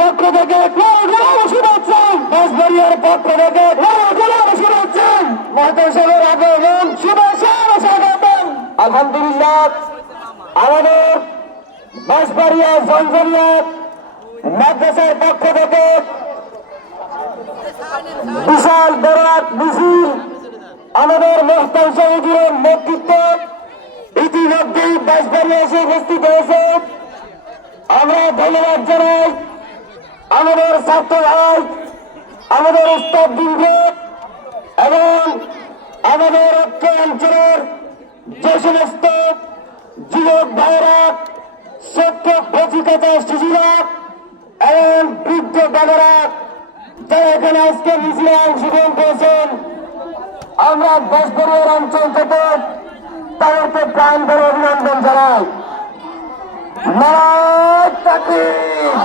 পক্ষ থেকে শুভেচ্ছা, বাঁশবাড়িয়ার পক্ষ থেকে শুভেচ্ছা, মহাদেশের আগমন শুভেচ্ছা স্বাগতম। আলহামদুলিল্লাহ, আমাদের বাঁশবাড়িয়া জঞ্জলিয়া মাদ্রাসার পক্ষ থেকে বিশাল বরাত মিছিল আমাদের মোহতাম শহীদের নেতৃত্বে ইতিমধ্যেই বাঁশবাড়িয়া এসে উপস্থিত হয়েছে। আমরা ধন্যবাদ জানাই আমাদের ছাত্র ভাই, আমাদের উস্তাদ বৃন্দ এবং আমাদের অত্র অঞ্চলের যে সমস্ত যুবক ভাইরা, ছোট্ট কচিকাঁচা শিশুরা এবং বৃদ্ধ বাবারা যারা এখানে আজকে মিছিলে অংশগ্রহণ করেছেন, আমরা বাঁশবাড়িয়ার অঞ্চল থেকে তাদেরকে প্রাণ ভরে অভিনন্দন জানাই। নারায়ণ তাকবীর,